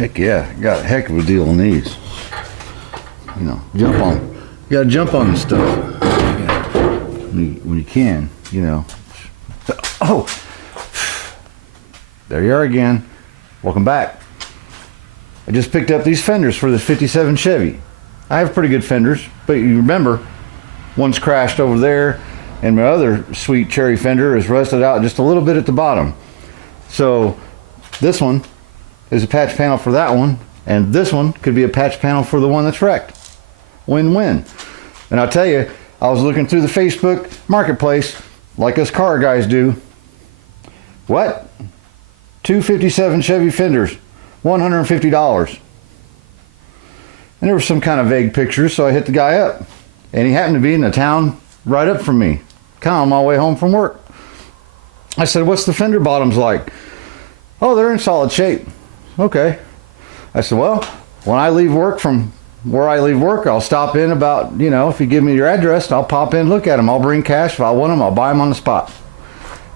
Heck yeah, got a heck of a deal on these. You know, you gotta jump on this stuff when you can, you know. Oh, there you are again. Welcome back. I just picked up these fenders for this 57 Chevy. I have pretty good fenders, but you remember, one's crashed over there, and my other sweet cherry fender is rusted out just a little bit at the bottom. So this one is a patch panel for that one, and this one could be a patch panel for the one that's wrecked. Win-win. And I'll tell you, I was looking through the Facebook marketplace like us car guys do. What? 257 Chevy fenders, $150. And there was some kind of vague pictures, so I hit the guy up. And he happened to be in the town right up from me, kind of on my way home from work. I said, what's the fender bottoms like? Oh, they're in solid shape. Okay. I said, well, when I leave work from where I leave work, I'll stop in about, you know, if you give me your address, I'll pop in, look at them. I'll bring cash. If I want them, I'll buy them on the spot.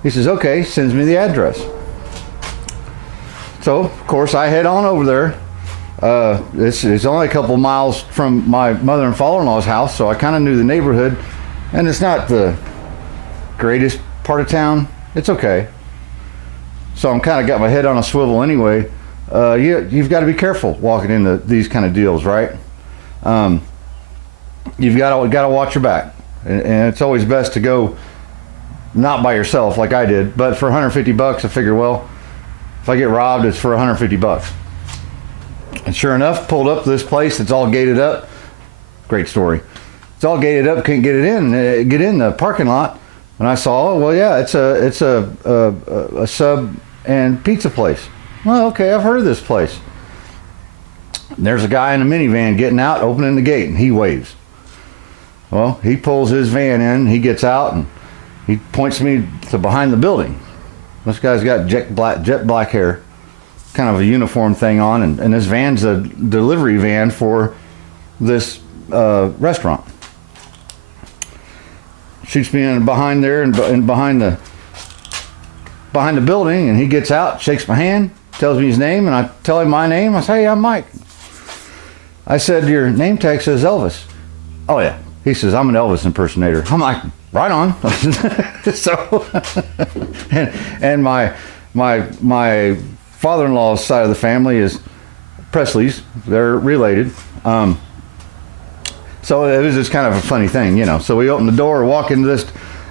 He says, okay, sends me the address. So, of course, I head on over there. It's only a couple miles from my mother and father-in-law's house, so I kind of knew the neighborhood. And it's not the greatest part of town. It's okay. So I'm kind of got my head on a swivel anyway. You've got to be careful walking into these kind of deals, right? You've got to watch your back, and it's always best to go not by yourself like I did, but for 150 bucks I figure, well, if I get robbed, it's for 150 bucks. And sure enough, pulled up to this place. It's all gated up. Great story. It's all gated up. Can't get in the parking lot. And I saw, oh, well, yeah, it's a sub and pizza place. Well, okay, I've heard of this place. And there's a guy in a minivan getting out, opening the gate, and he waves. Well, he pulls his van in. He gets out and he points me to behind the building. This guy's got jet black hair, kind of a uniform thing on, and this van's a delivery van for this restaurant. Shoots me in behind there and behind the building, and he gets out, shakes my hand, tells me his name, and I tell him my name. I say, hey, I'm Mike. I said, your name tag says Elvis. Oh yeah. He says, I'm an Elvis impersonator. I'm like, right on. So, and my father-in-law's side of the family is Presley's. They're related. So it was just kind of a funny thing, you know. So we open the door, walk into this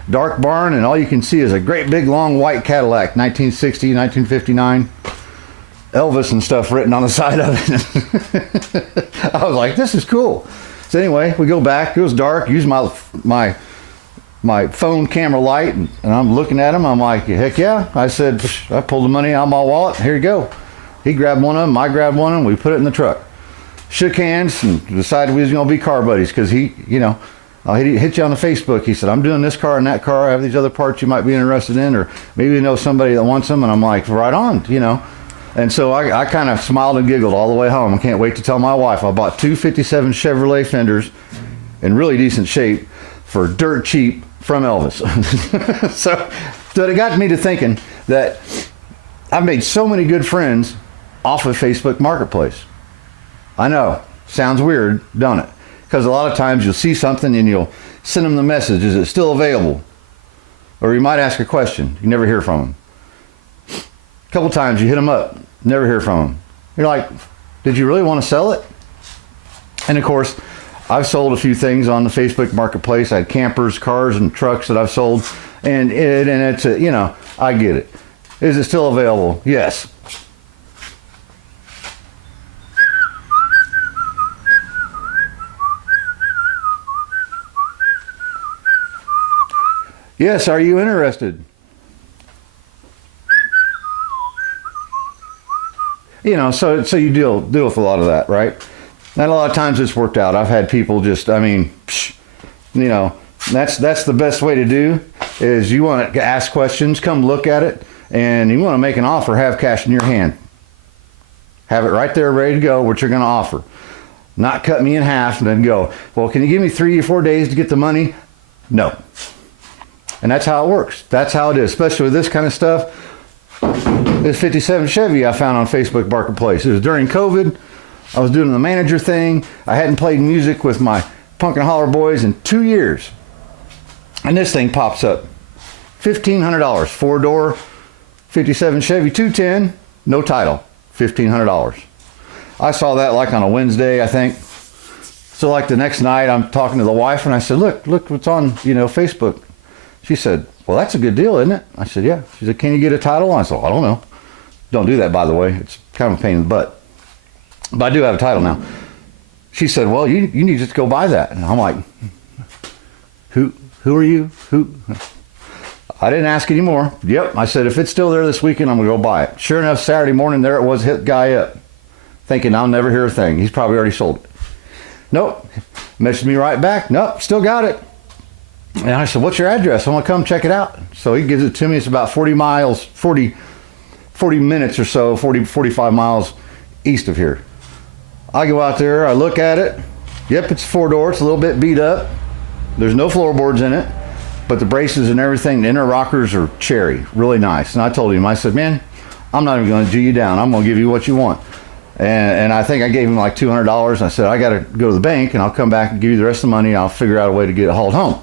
dark barn, and all you can see is a great big long white Cadillac, 1960, 1959. Elvis and stuff written on the side of it. I was like, this is cool. So anyway, we go back. It was dark. Use my phone camera light, and I'm looking at him. I'm like, heck yeah. I said, I pulled the money out of my wallet. Here you go. He grabbed one of them. I grabbed one of them. We put it in the truck. Shook hands and decided we was going to be car buddies because he, you know, he hit you on the Facebook. He said, I'm doing this car and that car. I have these other parts you might be interested in, or maybe you know somebody that wants them. And I'm like, right on, you know. And so I kind of smiled and giggled all the way home. I can't wait to tell my wife I bought 2 57 Chevrolet fenders in really decent shape for dirt cheap from Elvis. So it got me to thinking that I've made so many good friends off of Facebook Marketplace. I know, sounds weird, don't it? Because a lot of times you'll see something and you'll send them the message, is it still available? Or you might ask a question, you never hear from them. A couple times you hit them up, never hear from them. You're like, did you really want to sell it? And of course, I've sold a few things on the Facebook Marketplace. I had campers, cars, and trucks that I've sold. And it's, you know, I get it. Is it still available? Yes. Yes, are you interested? You know, so you deal with a lot of that, right? And a lot of times it's worked out. I've had people just, I mean, you know, that's the best way to do is you want to ask questions, come look at it, and you want to make an offer, have cash in your hand. Have it right there ready to go, what you're going to offer. Not cut me in half and then go, well, can you give me 3 or 4 days to get the money? No. And that's how it works. That's how it is, especially with this kind of stuff. this 57 Chevy I found on Facebook Marketplace. It was during COVID. I was doing the manager thing. I hadn't played music with my Punk and Holler boys in 2 years. And this thing pops up. $1,500, 4-door, 57 Chevy 210, no title, $1,500. I saw that like on a Wednesday, I think. So like the next night, I'm talking to the wife, and I said, look what's on, Facebook. She said, well, that's a good deal, isn't it? I said, yeah. She said, can you get a title? I said, I don't know. Don't do that, by the way. It's kind of a pain in the butt. But I do have a title now. She said, well, you need to just go buy that. And I'm like, who are you? Who? I didn't ask anymore. Yep. I said, if it's still there this weekend, I'm going to go buy it. Sure enough, Saturday morning, there it was, hit the guy up, thinking I'll never hear a thing. He's probably already sold it. Nope. Messaged me right back. Nope, still got it. And I said, what's your address? I want to come check it out. So he gives it to me. It's about 40 minutes or so, 45 miles east of here. I go out there, I look at it. Yep, it's a 4-door. It's a little bit beat up. There's no floorboards in it, but the braces and everything, the inner rockers are cherry, really nice. And I told him, I said, man, I'm not even going to G you down. I'm going to give you what you want. And I think I gave him like $200. I said, I got to go to the bank, and I'll come back and give you the rest of the money. And I'll figure out a way to get it hauled home.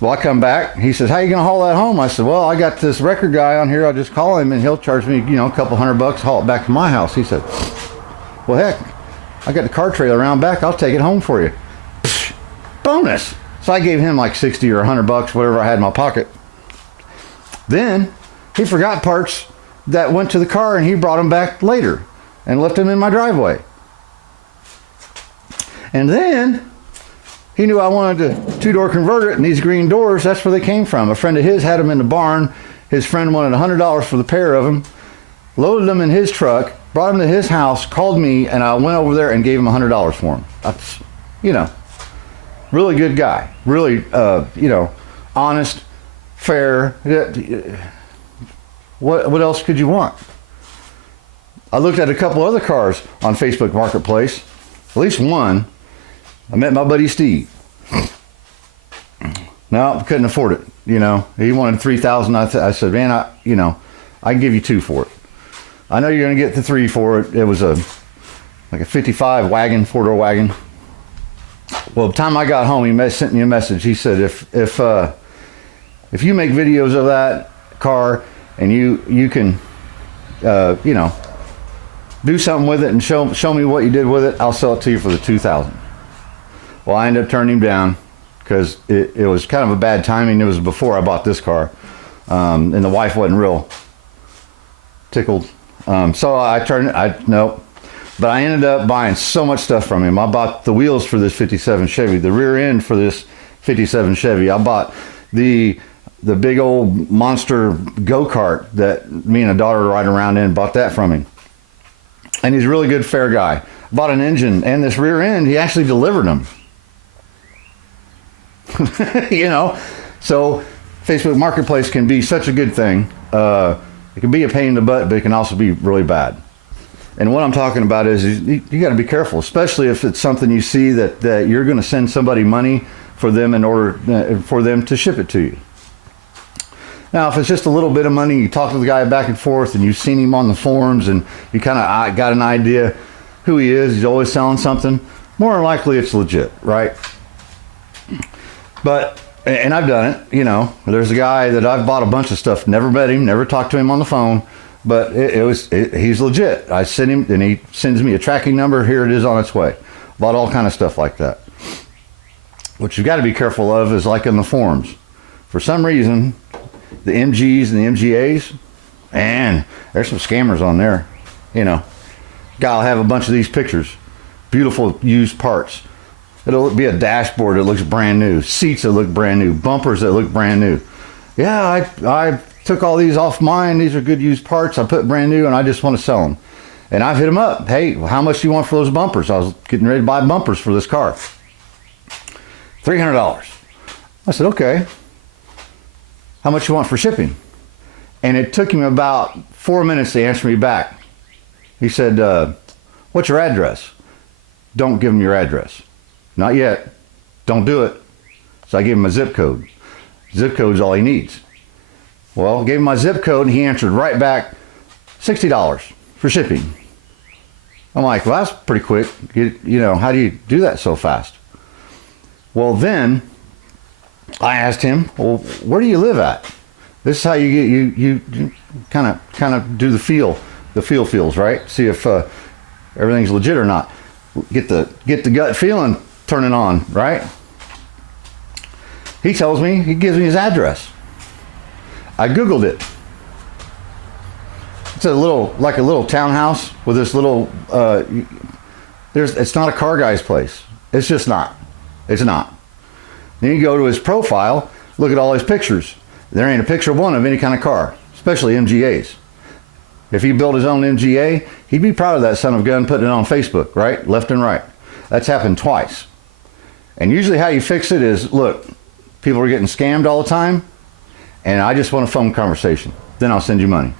Well, I come back. He says, how you going to haul that home? I said, well, I got this record guy on here. I'll just call him, and he'll charge me, a couple $100, haul it back to my house. He said, well, heck, I got the car trailer around back. I'll take it home for you. Psh, bonus. So I gave him like 60 or $100, whatever I had in my pocket. Then he forgot parts that went to the car, and he brought them back later and left them in my driveway. And then he knew I wanted to 2-door convert it, and these green doors, that's where they came from. A friend of his had them in the barn. His friend wanted $100 for the pair of them, loaded them in his truck, brought them to his house, called me, and I went over there and gave him $100 for them. That's, really good guy. Really, honest, fair. What else could you want? I looked at a couple other cars on Facebook Marketplace. At least one. I met my buddy Steve. No, couldn't afford it. He wanted $3,000. I said, man, I can give you $2 for it. I know you're going to get the $3 for it. It was like a 55 wagon, 4-door wagon. Well, the time I got home, he sent me a message. He said, if you make videos of that car and you can, do something with it and show me what you did with it, I'll sell it to you for the $2,000. Well, I ended up turning him down because it was kind of a bad timing. It was before I bought this car, and the wife wasn't real tickled. So nope. But I ended up buying so much stuff from him. I bought the wheels for this 57 Chevy, the rear end for this 57 Chevy. I bought the big old monster go-kart that me and a daughter ride around in, bought that from him. And he's a really good, fair guy. Bought an engine and this rear end, he actually delivered them. So Facebook Marketplace can be such a good thing. It can be a pain in the butt, but it can also be really bad. And what I'm talking about is you got to be careful, especially if it's something you see that you're going to send somebody money for them in order for them to ship it to you. Now, if it's just a little bit of money, you talk to the guy back and forth, and you've seen him on the forums, and you kind of got an idea who he is. He's always selling something. More than likely, it's legit, right? And I've done it. There's a guy that I've bought a bunch of stuff. Never met him. Never talked to him on the phone. But he's legit. I send him, and he sends me a tracking number. Here it is on its way. Bought all kind of stuff like that. What you've got to be careful of is like in the forums. For some reason, the MGs and the MGAs, and there's some scammers on there. Guy will have a bunch of these pictures. Beautiful used parts. It'll be a dashboard that looks brand new. Seats that look brand new. Bumpers that look brand new. Yeah, I took all these off mine. These are good used parts. I put brand new, and I just want to sell them. And I've hit them up. Hey, how much do you want for those bumpers? I was getting ready to buy bumpers for this car. $300. I said, okay. How much you want for shipping? And it took him about 4 minutes to answer me back. He said, what's your address? Don't give him your address. Not yet. Don't do it. So I gave him a zip code. Zip code's all he needs. Well, gave him my zip code, and he answered right back, $60 for shipping. I'm like, well, that's pretty quick. You know, how do you do that so fast? Well, then I asked him, well, where do you live at? This is how you get, you kind of do the feels, right? See if everything's legit or not. Get the gut feeling turning on, right? He tells me, he gives me his address. I Googled it. It's like a little townhouse with this little, it's not a car guy's place. It's just not. It's not. Then you go to his profile, look at all his pictures. There ain't a picture of one of any kind of car, especially MGAs. If he built his own MGA, he'd be proud of that son of a gun putting it on Facebook, right? Left and right. That's happened twice. And usually how you fix it is, look, people are getting scammed all the time, and I just want a phone conversation. Then I'll send you money.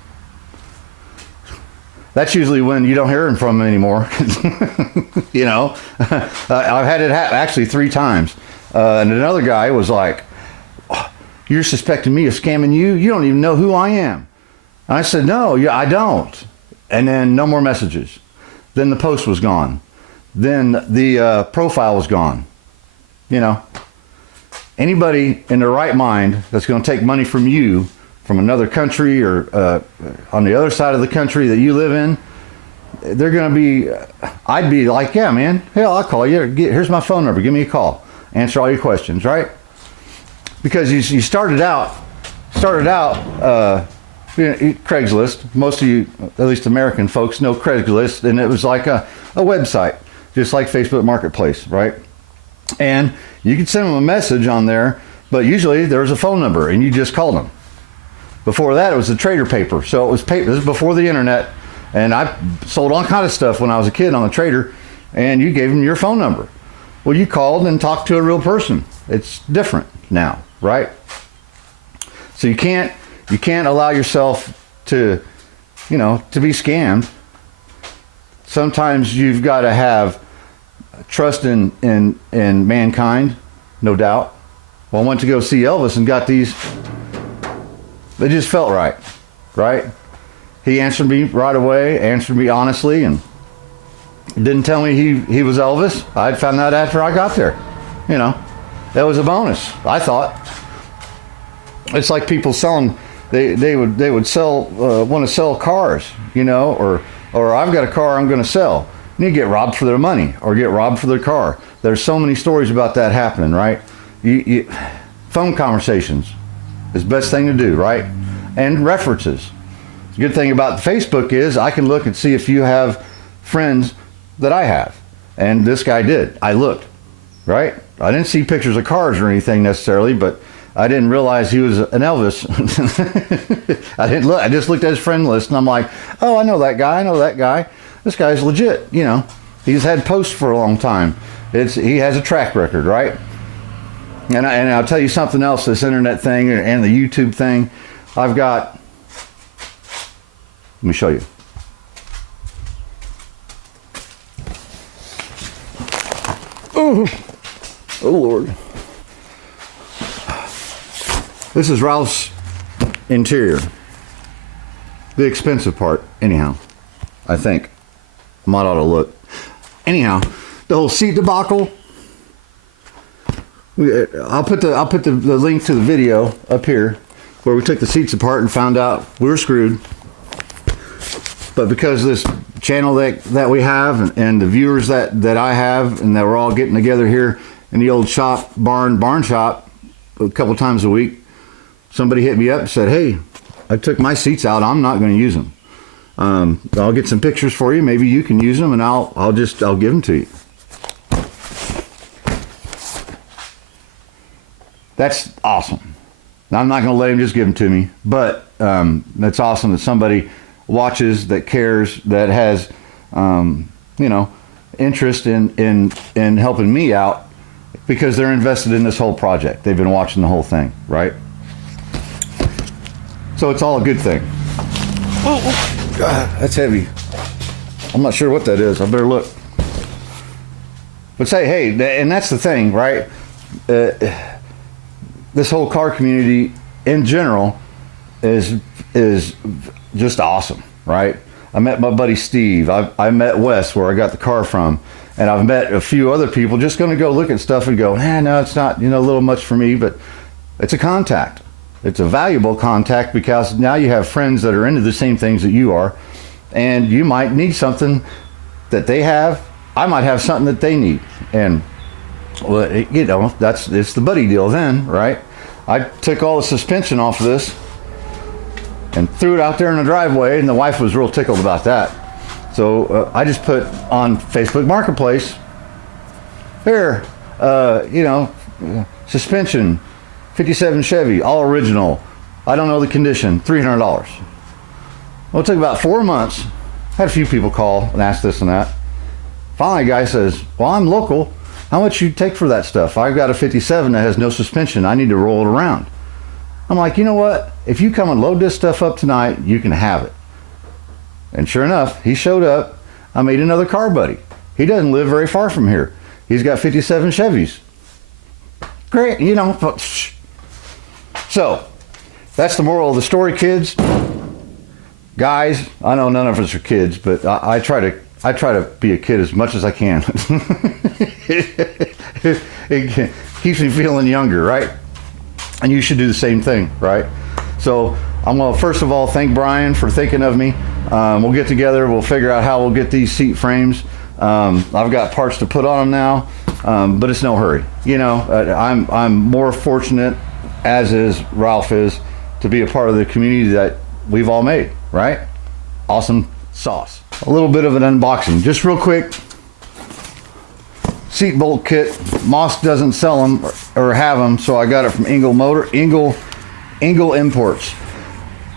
That's usually when you don't hear from them anymore. You know, I've had it happen actually 3 times. And another guy was like, oh, you're suspecting me of scamming you? You don't even know who I am. And I said, no, I don't. And then no more messages. Then the post was gone. Then the profile was gone. You know, anybody in their right mind that's going to take money from you from another country or on the other side of the country that you live in, they're going to be, I'd be like, yeah, man, hell, I'll call you. Here's my phone number. Give me a call. Answer all your questions, right? Because you started out, Craigslist. Most of you, at least American folks, know Craigslist, and it was like a website, just like Facebook Marketplace, right? And you could send them a message on there, but usually there was a phone number, and you just called them. Before that, it was the trader paper. So it was paper. This was before the internet, and I sold all kind of stuff when I was a kid on the trader, and you gave them your phone number. Well, you called and talked to a real person. It's different now, right? So you can't allow yourself to, to be scammed. Sometimes you've got to have trust in mankind, no doubt. Well, I went to go see Elvis and got these. They just felt right? He answered me right away, answered me honestly, and didn't tell me he was Elvis. I'd found out after I got there. That was a bonus, I thought. It's like people selling, they would sell, want to sell cars, or I've got a car I'm going to sell. And you get robbed for their money or get robbed for their car. There's so many stories about that happening, right? Phone conversations is the best thing to do, right? And references. The good thing about Facebook is I can look and see if you have friends that I have. And this guy did. I looked, right? I didn't see pictures of cars or anything necessarily, but I didn't realize he was an Elvis. I didn't look. I just looked at his friend list, and I'm like, oh, I know that guy. This guy's legit. He's had posts for a long time. He has a track record, right? And I'll tell you something else. This internet thing and the YouTube thing, I've got. Let me show you. Oh Lord. This is Ralph's interior. The expensive part, anyhow. I think. I might ought to look. Anyhow, the whole seat debacle. I'll put the link to the video up here where we took the seats apart and found out we were screwed. But because of this channel that we have and the viewers that I have and that we're all getting together here in the old barn shop a couple times a week, somebody hit me up and said, hey, I took my seats out. I'm not going to use them. I'll get some pictures for you. Maybe you can use them, and I'll give them to you. That's awesome. Now, I'm not going to let him just give them to me, but that's awesome that somebody watches, that cares, that has interest in helping me out because they're invested in this whole project. They've been watching the whole thing, right? So it's all a good thing. Oh, God, that's heavy. I'm not sure what that is. I better look. But say, hey, and that's the thing, right? This whole car community in general is just awesome, right? I met my buddy Steve. I met Wes, where I got the car from, and I've met a few other people just going to go look at stuff and go, no, it's not, a little much for me, but it's a contact. It's a valuable contact, because now you have friends that are into the same things that you are, and you might need something that they have. I might have something that they need, and well, it's the buddy deal then, right? I took all the suspension off of this and threw it out there in the driveway, and the wife was real tickled about that. So I just put on Facebook Marketplace, here, suspension, 57 Chevy, all original. I don't know the condition, $300. Well, it took about 4 months. Had a few people call and ask this and that. Finally, a guy says, well, I'm local. How much you take for that stuff? I've got a 57 that has no suspension. I need to roll it around. I'm like, you know what? If you come and load this stuff up tonight, you can have it. And sure enough, he showed up. I made another car buddy. He doesn't live very far from here. He's got 57 Chevys. Great, So, that's the moral of the story, kids. Guys, I know none of us are kids, but I try to be a kid as much as I can. It keeps me feeling younger, right? And you should do the same thing, right? So I'm going to first of all thank Brian for thinking of me. We'll get together. We'll figure out how we'll get these seat frames. I've got parts to put on them now, but it's no hurry. I'm more fortunate, as is Ralph is, to be a part of the community that we've all made, right? Awesome sauce. A little bit of an unboxing, just real quick. Seat bolt kit. Moss doesn't sell them or have them, so I got it from Engel Imports.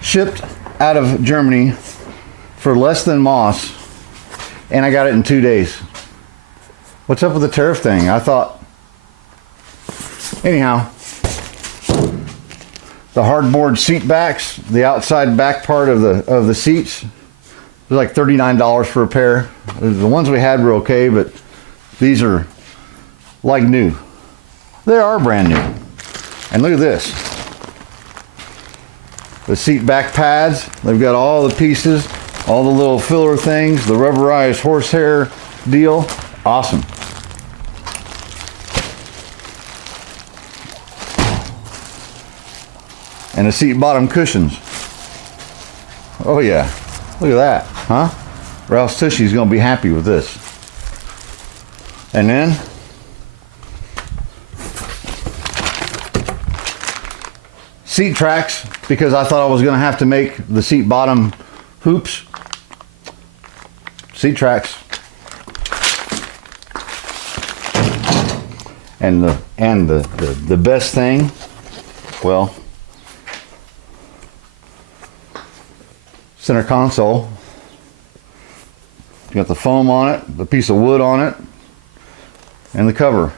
Shipped out of Germany for less than Moss, and I got it in 2 days. What's up with the tariff thing? I thought, anyhow, the hardboard seat backs, the outside back part of the seats, it was like $39 for a pair. The ones we had were okay, but these are like new. They are brand new. And look at this. The seat back pads, they've got all the pieces, all the little filler things, the rubberized horsehair deal. Awesome. And the seat bottom cushions. Oh yeah, look at that, huh? Ralph's Tushy's gonna be happy with this. And then seat tracks, because I thought I was gonna have to make the seat bottom hoops. Seat tracks. And the best thing, well, center console. You got the foam on it, the piece of wood on it, and the cover.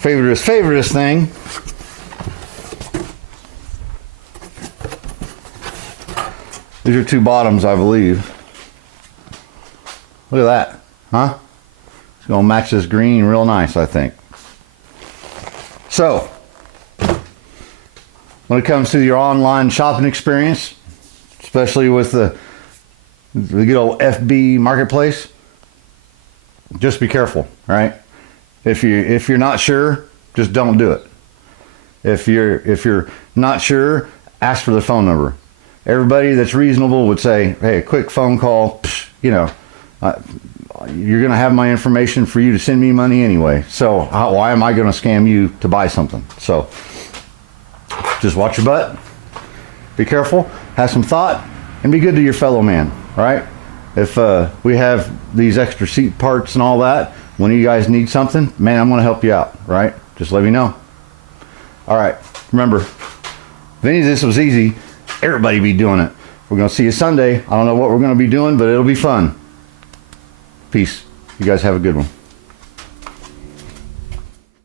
Favoriteest thing. These are two bottoms, I believe. Look at that, huh? It's gonna match this green real nice, I think. So, when it comes to your online shopping experience, especially with the good old FB marketplace, just be careful, right? If you're not sure, just don't do it. If you're not sure, ask for the phone number. Everybody that's reasonable would say, hey, a quick phone call, you're gonna have my information for you to send me money anyway. So why am I gonna scam you to buy something? So just watch your butt, be careful, have some thought, and be good to your fellow man, right? If we have these extra seat parts and all that, when you guys need something, man, I'm gonna help you out, right? Just let me know. All right, remember, if any of this was easy, everybody be doing it. We're gonna see you Sunday. I don't know what we're gonna be doing, but it'll be fun. Peace. You guys have a good one.